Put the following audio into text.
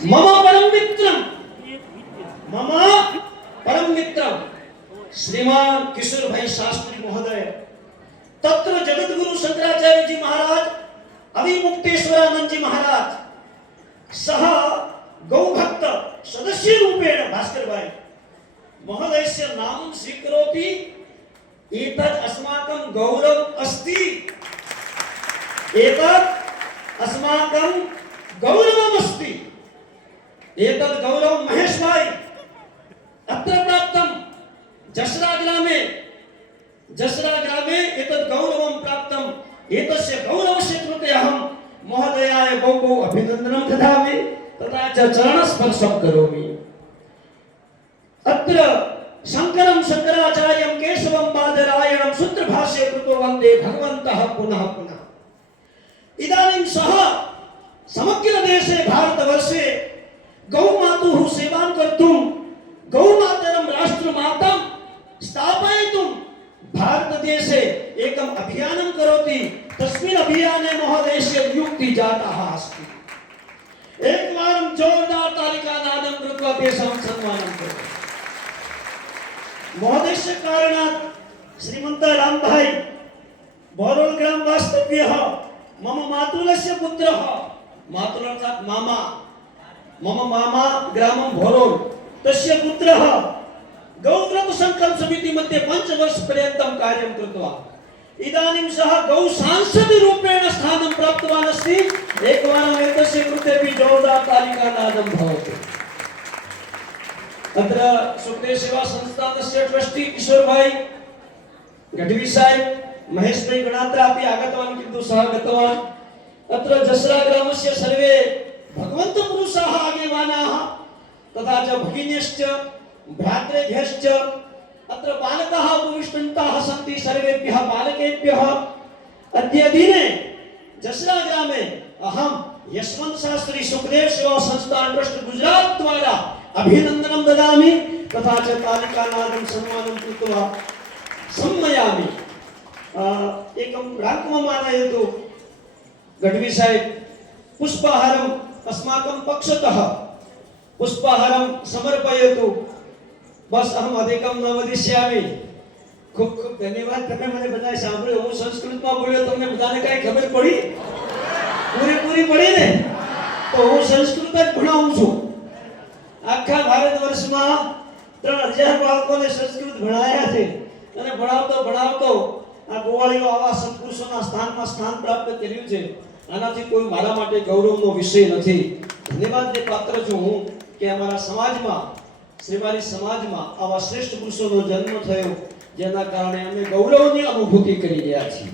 मम परम मित्रम श्रीमान किशोर भाई शास्त्री महोदय तत्र जगद्गुरु शंकराचार्य जी महाराज अविमुक्तेश्वरानंद जी महाराज सह गौभक्त सदस्य रूपेण भास्कर भाई महोदयस्य नामं स्वीकरोति एतत् अस्माकं गौरव अस्ति एतत् अस्माकं गौरवमस्ति एतत् गौरव महेश भाई अत्र प्राप्तं जसरा ग्रामे एतत् गौरवं प्राप्तं एतस्य गौरवस्य कृते अहं महोदयाय बहु अभिनन्दनं ददामि तथा च चरणस्पर्शं करोमि अत्र शंकरं शंकराचार्यं केशवं बादरायणं सूत्रभाष्ये कृतो वन्दे भगवन्तः पुनः पुनः इदानीं सः समग्र देशे भारतवर्षे गौमातुः सेवां कर्तुं गौमातरं राष्ट्रमातां स्थापयितुं भारतदेशे एकम् अभियानं करोति तस्मिन् अभियाने महोदयस्य नियुक्तिः जातः अस्ति एकवारं जोरदार तालिकानादं कृत्वा तेषां सन्मानं करोतु महोदयस्य कारणात् श्रीमन्त रामभाई बोरोल ग्राम वास्तव्यः मम मातुलस्य पुत्रः मातुलर्थात् मामा मम मामा ग्रामं बोरोल तस्य पुत्रः गौव्रत संकल्प समिति मध्ये 5 वर्षपर्यन्तं कार्यं कृतवान् इदानीं सः गौ सांसद रूपेण स्थानं प्राप्तवान् अस्ति एकवारम् एतस्य कृतेपि जोरदार तालिकानादं भवतु अत्र सुखदेव सेवा संस्थानस्य ट्रस्टी किशोर भाई गढ़वी साहेब महेश भाई गणात्र अपि आगतवान् किन्तु सः गतवान् अत्र जसरा ग्रामस्य सर्वे भगवन्त पुरुषाः आगेवानाः तथा च भगिन्यश्च भ्रातृभ्यश्च अत्र बालकाः उपविष्टाः सन्ति सर्वेभ्यः बालकेभ्यः अद्य दिने जसरा ग्रामे अहं यशवंत शास्त्री सुखदेव सेवा संस्थान ट्रस्ट गुजरात द्वारा अभिनन्दनं ददामि तथा च तालिकानादं सन्मानं कृत्वा सम्मयामि एकं राङ्कमम् आनयतु गढ़वी साहेब पुष्पहारम् अस्माकं पक्षतः पुष्पहारं समर्पयतु बस अहम अधिकम न वदिष्यामि खूब खूब धन्यवाद તમે મને બધાય સાંભળ્યો હું સંસ્કૃતમાં બોલ્યો તમને બધાને કાઈ ખબર પડી પૂરી પડી ને તો હું સંસ્કૃત જ ભણાવું છું આખા ભારત વર્ષમાં 3000 બાળકોને સંસ્કૃત ભણાયા છે અને ભણાવતો આ ગોવાળીઓ આવા સત્પુરુષોના સ્થાનમાં સ્થાન પ્રાપ્ત કર્યું છે આનાથી કોઈ મારા માટે ગૌરવનો વિષય નથી ધન્યવાદને પાત્ર છું હું કે અમારા સમાજમાં श्रीमारी समाज में आवा श्रेष्ठ पुरुषों जन्म थयो जेना कारणे अमे गौरवनी अनुभूति करी रह्या छीए।